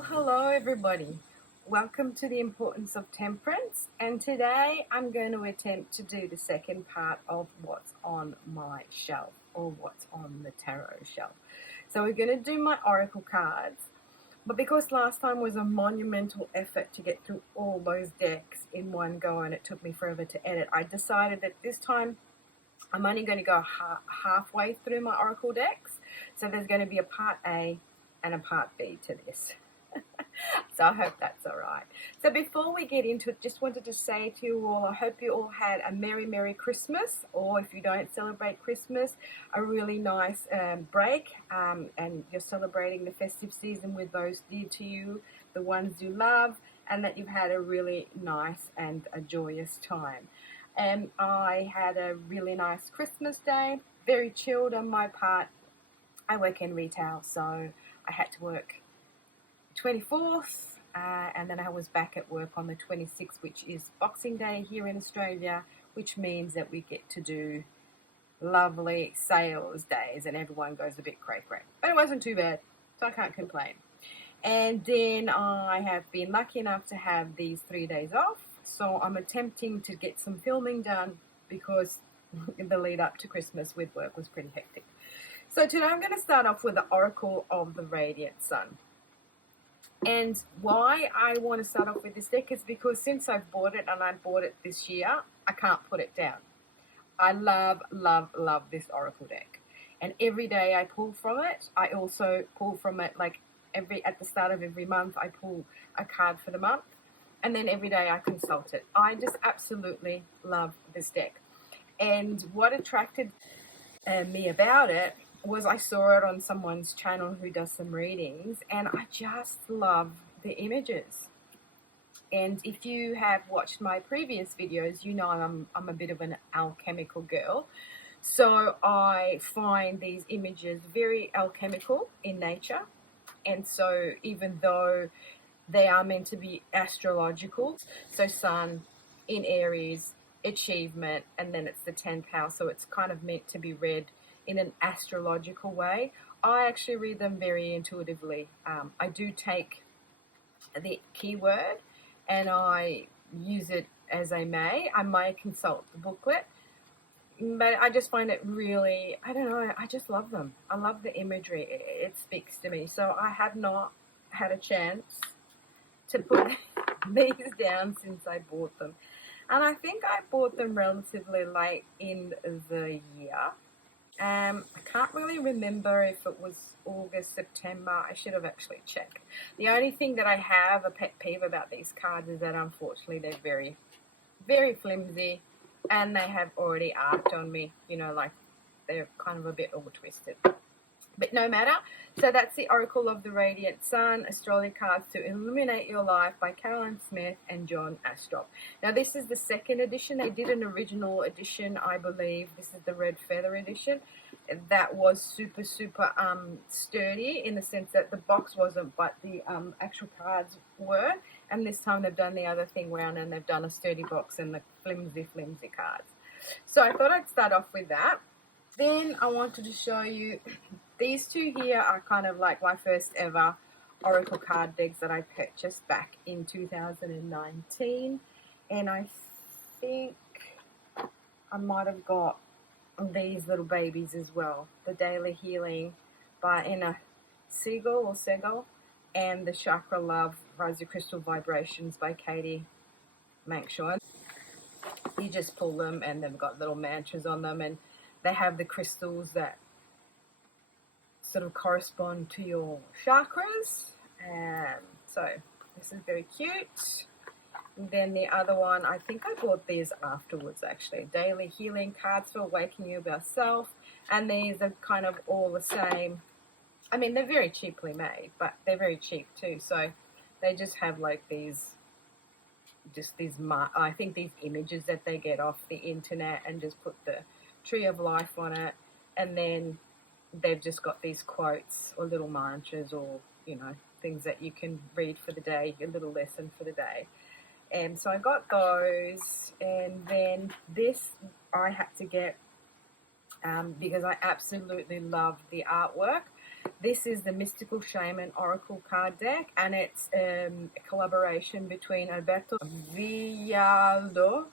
Well, hello everybody. Welcome to the importance of temperance, and today I'm going to attempt to do the second part of what's on my shelf or what's on the tarot shelf. So we're going to do my oracle cards, but because last time was a monumental effort to get through all those decks in one go and it took me forever to edit, I decided that this time I'm only going to go halfway through my oracle decks. So there's going to be a part A and a part B to this. So I hope that's all right. So before we get into it, just wanted to say to you all, I hope you all had a Merry Christmas, or if you don't celebrate Christmas, a really nice break, and you're celebrating the festive season with those dear to you, the ones you love, and that you've had a really nice and a joyous time. And I had a really nice Christmas day, very chilled on my part. I work in retail, so I had to work 24th, and then I was back at work on the 26th, which is Boxing Day here in Australia, which means that we get to do lovely sales days and everyone goes a bit cray-cray. But it wasn't too bad, so I can't complain. And then I have been lucky enough to have these 3 days off, so I'm attempting to get some filming done because the lead up to Christmas with work was pretty hectic. So today I'm going to start off with the Oracle of the Radiant Sun. And why I want to start off with this deck is because since I've bought it, and I bought it this year, I can't put it down. I love this Oracle deck. And every day I pull from it. I also pull from it like at the start of every month, I pull a card for the month. And then every day I consult it. I just absolutely love this deck. And what attracted me about it was I saw it on someone's channel who does some readings, and I just love the images. And if you have watched my previous videos, you know I'm a bit of an alchemical girl. So I find these images very alchemical in nature. And so even though they are meant to be astrological, so Sun in Aries, achievement, and then it's the 10th house, so it's kind of meant to be read in an astrological way. I actually read them very intuitively. I do take the keyword and I use it as I may. I might consult the booklet, but I just find it really, I don't know, I just love them. I love the imagery. It speaks to me. So I have not had a chance to put these down since I bought them. And I think I bought them relatively late in the year. I can't really remember if it was August, September. I should have actually checked. The only thing that I have a pet peeve about these cards is that unfortunately they're very flimsy, and they have already arced on me, you know, like they're kind of a bit all twisted. But no matter. So that's the Oracle of the Radiant Sun, Astrology Cards to Illuminate Your Life by Carolyn Smith and John Astrop. Now this is the second edition. They did an original edition, I believe. This is the Red Feather edition. That was super sturdy in the sense that the box wasn't, but the actual cards were. And this time they've done the other thing round and they've done a sturdy box and the flimsy cards. So I thought I'd start off with that. Then I wanted to show you these two here are kind of like my first ever Oracle card decks that I purchased back in 2019. And I think I might have got these little babies as well. The Daily Healing by Inna Segal, and the Chakra Love Rosy Crystal Vibrations by Katie Mankshaw. You just pull them and they've got little mantras on them, and they have the crystals that sort of correspond to your chakras. So this is very cute. And then the other one, I think I bought these afterwards actually. Daily Healing Cards for Awakening Your Best Self. And these are kind of all the same. I mean, they're very cheaply made, but they're very cheap too. So they just have like these, I think these images that they get off the internet and just put the Tree of Life on it. And then they've just got these quotes or little mantras or, you know, things that you can read for the day, your little lesson for the day. And so I got those, and then this I had to get because I absolutely love the artwork. This is the Mystical Shaman Oracle card deck, and it's a collaboration between Alberto Villaldo,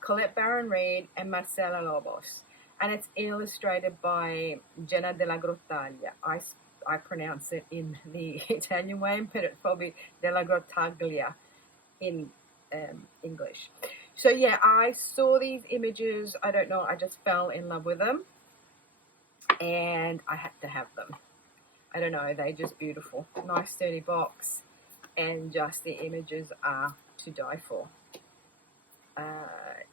Colette Baron-Reid, and Marcela Lobos. And it's illustrated by Jenna de la Grottaglia. I pronounce it in the Italian way, but it's probably de la Grottaglia in English. So yeah, I saw these images. I don't know, I just fell in love with them, and I had to have them. I don't know, they're just beautiful. Nice sturdy box, and just the images are to die for.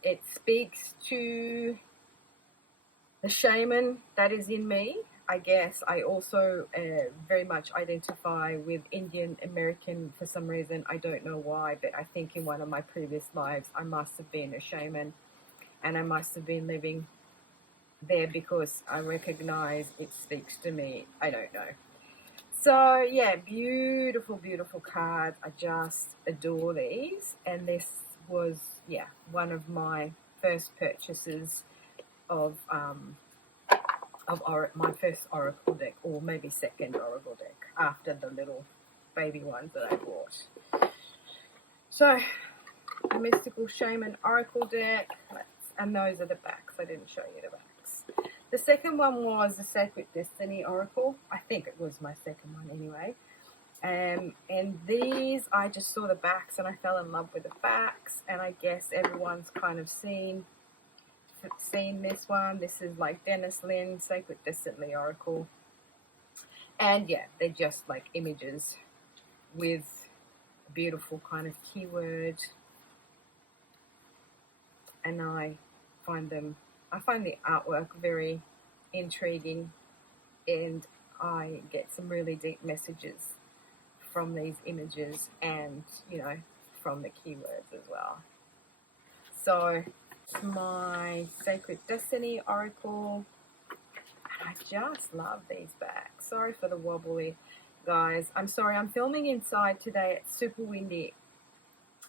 It speaks to the shaman that is in me. I guess I also very much identify with Indian American for some reason. I don't know why, but I think in one of my previous lives I must have been a shaman, and I must have been living there because I recognize it speaks to me. I don't know. So yeah, beautiful, beautiful cards. I just adore these, and this was one of my first purchases of my first oracle deck, or maybe second oracle deck after the little baby ones that I bought. So the Mystical Shaman Oracle deck, and those are the backs. I didn't show you the backs. The second one was the Sacred Destiny Oracle. I think it was my second one anyway. And these, I just saw the backs and I fell in love with the backs, and I guess everyone's kind of seen this one. This is like Dennis Lin, Sacred Destiny Oracle. And yeah, they're just like images with beautiful kind of keyword. And I find the artwork very intriguing, and I get some really deep messages from these images, and from the keywords as well. So my Sacred Destiny Oracle, and I just love these backs. Sorry for the wobbly, guys. I'm sorry, I'm filming inside today. It's super windy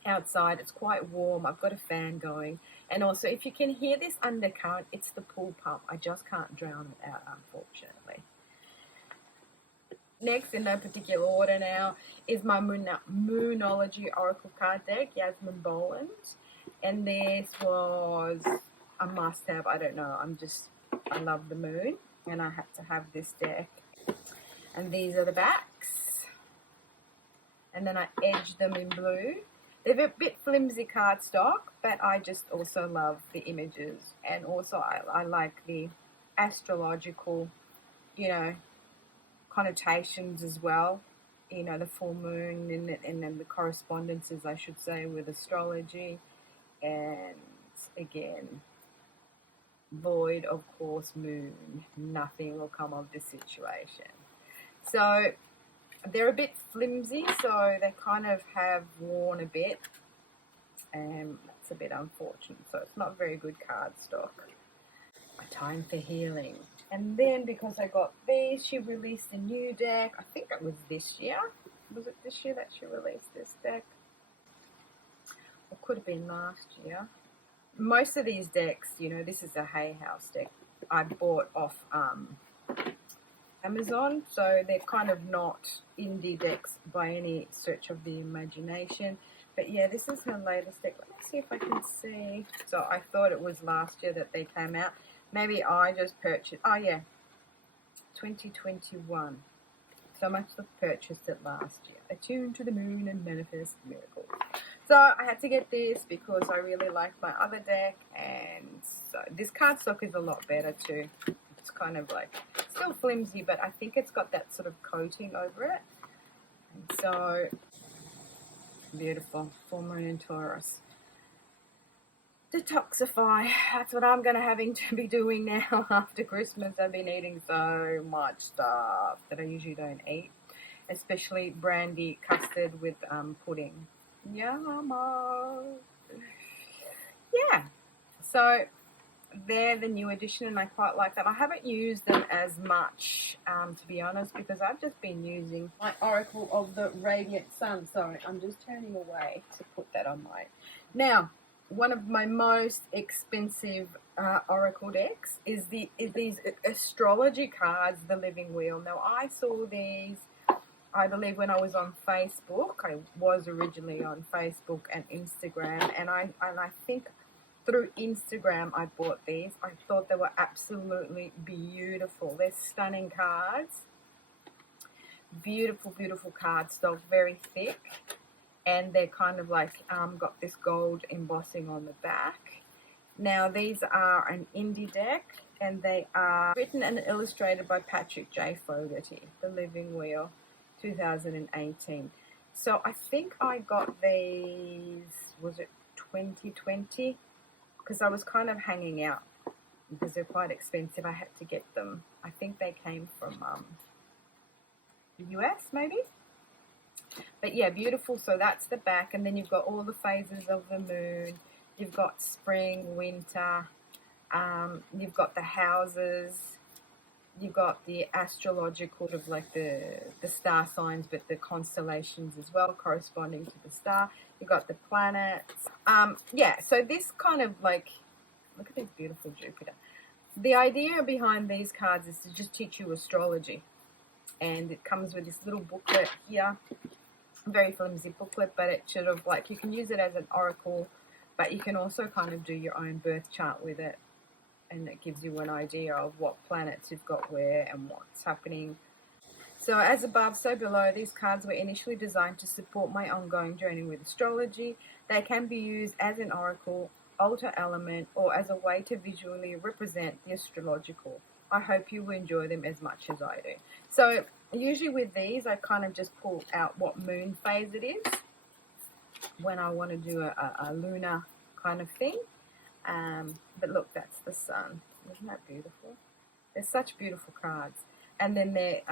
outside. It's quite warm. I've got a fan going, and also if you can hear this undercurrent, it's the pool pump. I just can't drown it out, unfortunately. Next, in no particular order now, is my Moonology Oracle card deck, Yasmin Boland. And this was a must-have. I don't know. I love the moon, and I had to have this deck. And these are the backs. And then I edged them in blue. They're a bit flimsy cardstock, but I just also love the images. And also I like the astrological, connotations as well. The full moon and then the correspondences, I should say, with astrology. And again, void, of course, moon. Nothing will come of this situation. So they're a bit flimsy, so they kind of have worn a bit, and that's a bit unfortunate. So it's not very good cardstock. A Time for Healing. And then because I got these, she released a new deck. I think it was this year. Was it this year that she released this deck? Or could have been last year. Most of these decks, this is a Hay House deck I bought off Amazon, so they're kind of not indie decks by any stretch of the imagination. But yeah, this is her latest deck. Let me see if I can see. So I thought it was last year that they came out. Maybe I just purchased, 2021. So much have purchased it last year. Attune to the moon and manifest miracles. So I had to get this because I really like my other deck, and so this cardstock is a lot better too. It's kind of like still flimsy, but I think it's got that sort of coating over it. And so beautiful. Full moon in Taurus. Detoxify. That's what I'm going to be doing now after Christmas. I've been eating so much stuff that I usually don't eat, especially brandy custard with pudding. Yummo. Yeah. So they're the new edition, and I quite like that. I haven't used them as much, to be honest, because I've just been using my Oracle of the Radiant Sun. Sorry, I'm just turning away to put that on my... Now, one of my most expensive oracle decks is these astrology cards, the Living Wheel. Now, I saw these, I believe, when I was on Facebook. I was originally on Facebook and Instagram, and I think through Instagram I bought these. I thought they were absolutely beautiful. They're stunning cards. Beautiful, beautiful cardstock, very thick, and they're kind of like got this gold embossing on the back. Now, these are an indie deck, and they are written and illustrated by Patrick J. Fogarty, The Living Wheel, 2018. So I think I got these, was it 2020? Because I was kind of hanging out because they're quite expensive. I had to get them. I think they came from the US, maybe? But yeah, beautiful. So that's the back, and then you've got all the phases of the moon. You've got spring, winter. You've got the houses. You've got the astrological, of like the star signs, but the constellations as well, corresponding to the star. You've got the planets. Yeah, so this kind of like, look at this beautiful Jupiter. The idea behind these cards is to just teach you astrology. And it comes with this little booklet here. Very flimsy booklet, but it sort of like, you can use it as an oracle, but you can also kind of do your own birth chart with it, and it gives you an idea of what planets you've got where and what's happening. So as above, so below, these cards were initially designed to support my ongoing journey with astrology. They can be used as an oracle, altar element, or as a way to visually represent the astrological. I hope you will enjoy them as much as I do. So usually with these, I kind of just pull out what moon phase it is when I want to do a lunar kind of thing. But look, that's the sun. Isn't that beautiful? They're such beautiful cards. And then they're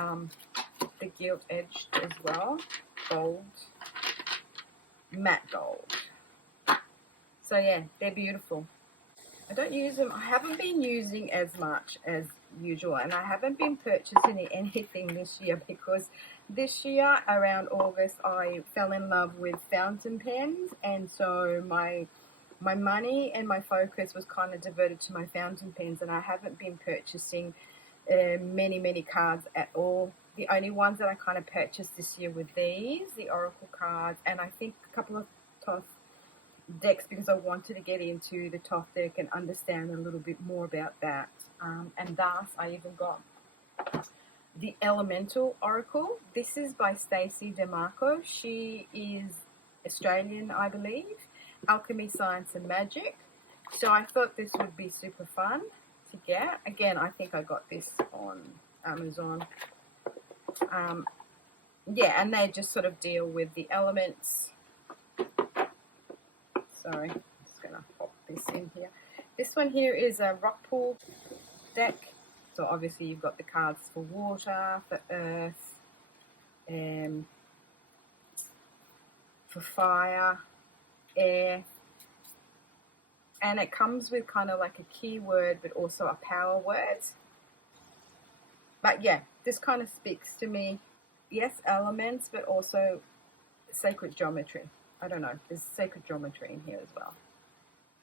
the gilt edged as well. Gold. Matte gold. So yeah, they're beautiful. I don't use them. I haven't been using as much as usual, and I haven't been purchasing anything this year because this year around August I fell in love with fountain pens, and so my money and my focus was kind of diverted to my fountain pens, and I haven't been purchasing many cards at all. The only ones that I kind of purchased this year were these, the oracle cards, and I think a couple of Thoth decks, because I wanted to get into the Thoth deck and understand a little bit more about that. And thus I even got the Elemental Oracle. This is by Stacey DeMarco. She is Australian, I believe. Alchemy, Science and Magic. So I thought this would be super fun to get. Again, I think I got this on Amazon. Yeah, and they just sort of deal with the elements. Sorry, I'm just going to pop this in here. This one here is a rock pool deck. So obviously you've got the cards for water, for earth, for fire, air. And it comes with kind of like a keyword, but also a power word. But yeah, this kind of speaks to me. Yes, elements, but also sacred geometry. I don't know, there's sacred geometry in here as well.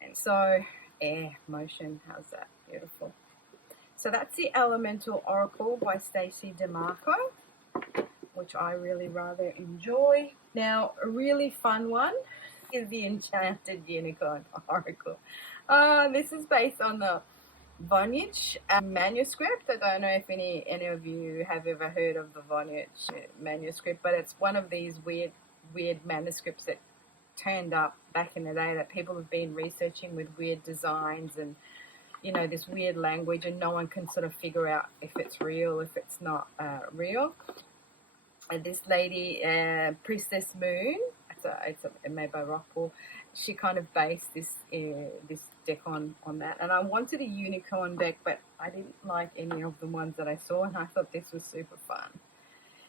And so, air, motion, how's that? Beautiful. So that's the Elemental Oracle by Stacey DeMarco, which I really rather enjoy. Now, a really fun one is the Enchanted Unicorn Oracle. This is based on the Voynich manuscript. I don't know if any of you have ever heard of the Voynich manuscript, but it's one of these weird manuscripts that turned up back in the day that people have been researching with weird designs and, you know, this weird language, and no one can sort of figure out if it's real, if it's not real. And this lady, Priestess Moon, it's made by Rockpool, she kind of based this deck on that. And I wanted a unicorn deck, but I didn't like any of the ones that I saw, and I thought this was super fun.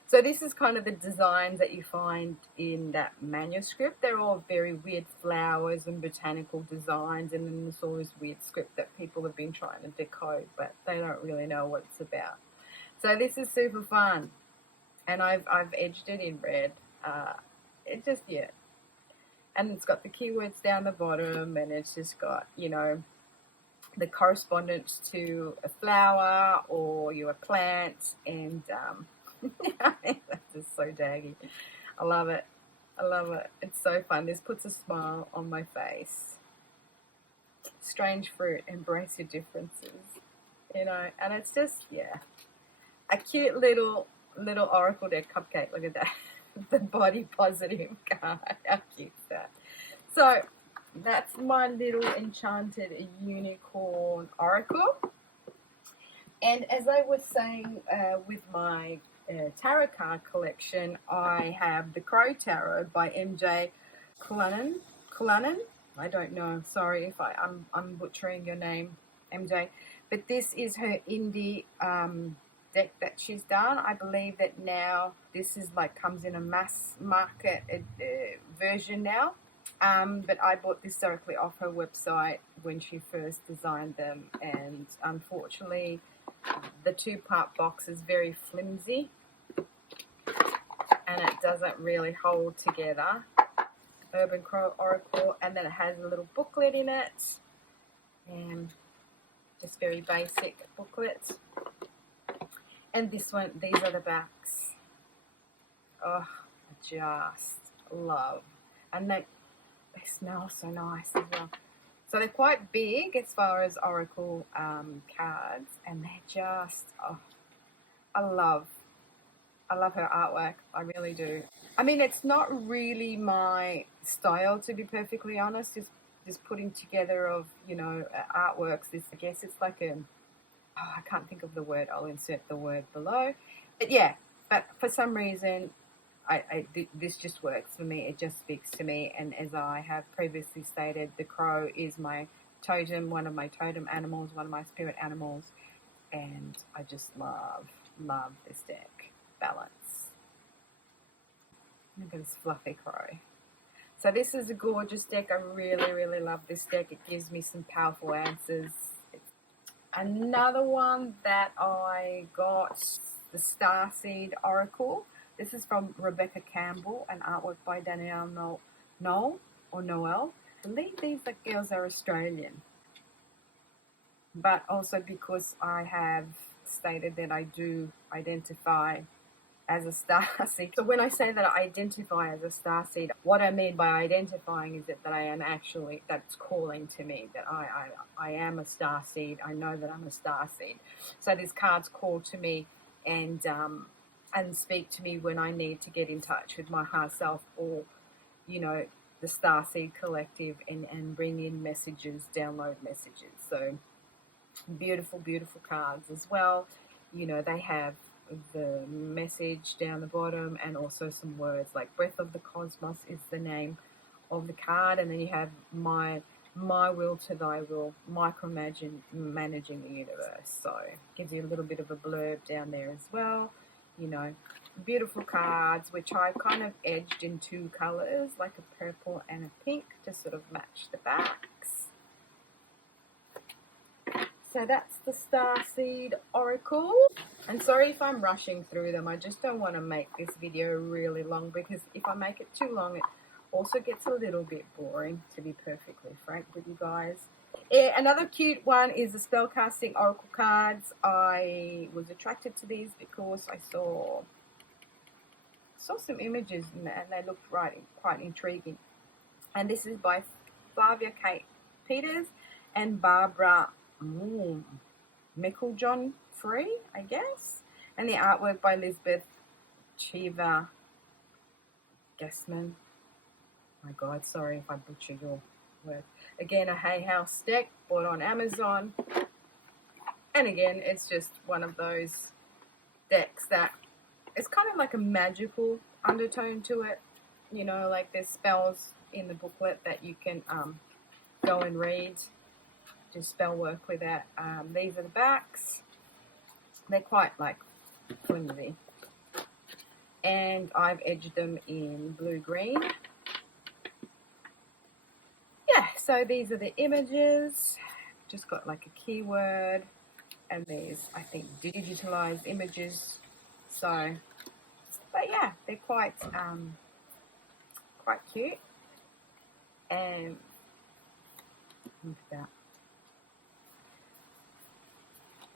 So this is kind of the designs that you find in that manuscript. They're all very weird flowers and botanical designs, and then there's all this weird script that people have been trying to decode, but they don't really know what it's about. So this is super fun, and I've edged it in red. It just, yeah. And it's got the keywords down the bottom, and it's just got, you know, the correspondence to a flower or your plant. And that's just so daggy. I love it. I love it. It's so fun. This puts a smile on my face. Strange fruit, embrace your differences. You know, and it's just, yeah, a cute little oracle deck cupcake. Look at that. The body positive card. How cute is that? So that's my little enchanted unicorn oracle. And as I was saying with my tarot card collection, I have the Crow Tarot by MJ Cullinan. I don't know. Sorry if I'm butchering your name, MJ. But this is her indie deck that she's done. I believe that now this is like comes in a mass market version now. But I bought this directly off her website when she first designed them, and unfortunately the two-part box is very flimsy and it doesn't really hold together. Urban Crow Oracle, and then it has a little booklet in it, and just very basic booklet. And this one, these are the backs. Oh, I just love, and they smell so nice as well. So they're quite big as far as oracle cards, and they're just, oh, I love her artwork. I really do. I mean, it's not really my style, to be perfectly honest. Just putting together of, you know, artworks. This, I guess it's like a, oh, I can't think of the word. I'll insert the word below. But yeah, but for some reason, this just works for me. It just speaks to me. And as I have previously stated, the crow is my totem, one of my totem animals, one of my spirit animals. And I just love this deck. Balance. Look at this fluffy crow. So this is a gorgeous deck. I really love this deck. It gives me some powerful answers. Another one that I got, the Starseed Oracle. This is from Rebecca Campbell, an artwork by Danielle Noel. I believe these girls are Australian. But also because I have stated that I do identify as a starseed. So when I say that I identify as a starseed, what I mean by identifying is that I am actually, that's calling to me, that I am a starseed. I know that I'm a starseed. So these cards call to me and speak to me when I need to get in touch with my higher self, or, you know, the Starseed Collective, and bring in messages, download messages. So beautiful cards as well. You know, they have the message down the bottom and also some words like Breath of the Cosmos is the name of the card, and then you have my will to thy will, managing the universe. So it gives you a little bit of a blurb down there as well. You know, beautiful cards, which I kind of edged in two colors, like a purple and a pink, to sort of match the backs. So that's the Starseed Oracle. And sorry if I'm rushing through them. I just don't want to make this video really long, because if I make it too long, it also gets a little bit boring, to be perfectly frank with you guys. Another cute one is the Spellcasting Oracle cards. I was attracted to these because I saw some images and they looked quite intriguing. And this is by Flavia Kate Peters and Barbara Meiklejohn Free, I guess. And the artwork by Lisbeth Cheever Gassman. My God, sorry if I butchered your word. Again, a Hay House deck, bought on Amazon. And again, it's just one of those decks that it's kind of like a magical undertone to it. You know, like there's spells in the booklet that you can go and read. Do spell work with that. These are the backs. They're quite like flimsy. And I've edged them in blue-green. Yeah, so these are the images. Just got like a keyword. And there's, I think, digitalized images. So, but yeah, they're quite cute. And look at that.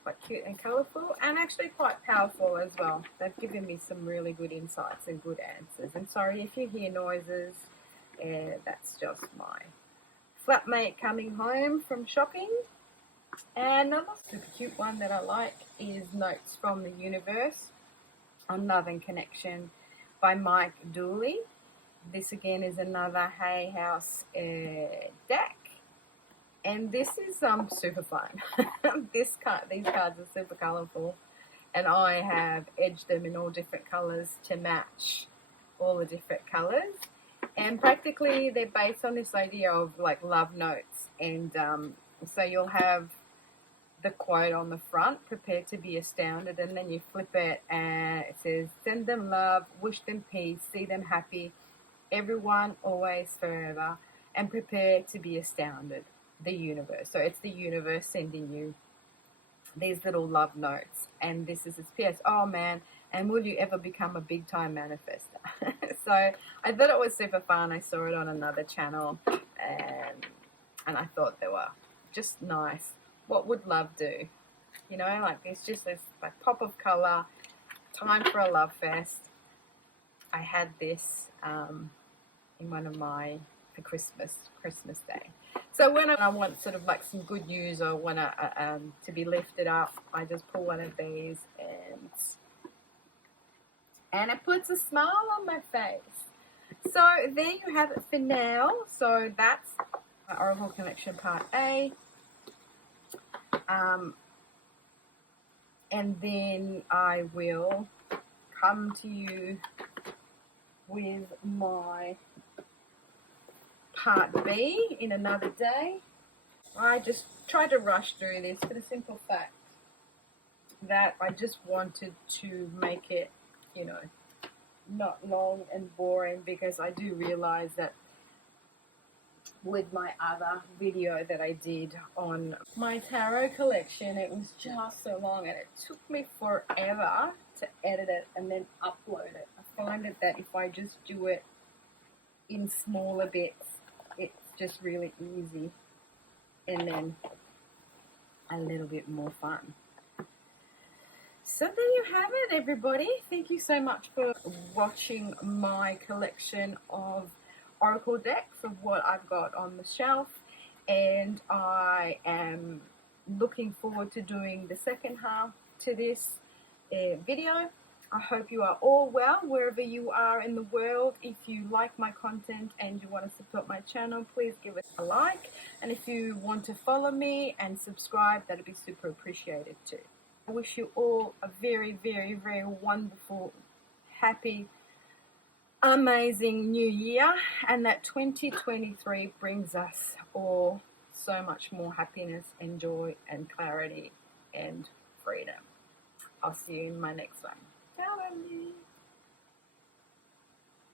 Quite cute and colourful, and actually quite powerful as well. They've given me some really good insights and good answers. And sorry if you hear noises, that's just my flatmate coming home from shopping. And another super cute one that I like is Notes from the Universe on Love and Connection by Mike Dooley. This again is another Hay House deck. And this is super fun. These cards are super colourful, and I have edged them in all different colours to match all the different colours. And practically they're based on this idea of like love notes. And so you'll have the quote on the front, prepare to be astounded, and then you flip it and it says, send them love, wish them peace, see them happy, everyone, always, forever, and prepare to be astounded. The universe. So it's the universe sending you these little love notes, and this is its PS. Oh man, and will you ever become a big time manifester? So I thought it was super fun. I saw it on another channel, and I thought they were just nice. What would love do? You know, like it's just this like pop of color. Time for a love fest. I had this in one of my for Christmas Day. So when I want sort of like some good news or want to be lifted up, I just pull one of these and it puts a smile on my face. So there you have it for now. So that's Oracle Connection Part A. And then I will come to you with my Part B in another day. I just tried to rush through this for the simple fact that I just wanted to make it, you know, not long and boring, because I do realize that with my other video that I did on my tarot collection, it was just so long and it took me forever to edit it and then upload it. I find that if I just do it in smaller bits, it's just really easy and then a little bit more fun. So there you have it, everybody. Thank you so much for watching my collection of oracle decks of what I've got on the shelf, and I am looking forward to doing the second half to this video. I hope you are all well wherever you are in the world. If you like my content and you want to support my channel, please give it a like, and if you want to follow me and subscribe, that'd be super appreciated too. I wish you all a very, very, very wonderful, happy, amazing new year, and that 2023 brings us all so much more happiness and joy and clarity and freedom. I'll see you in my next one. Ciao, lovely.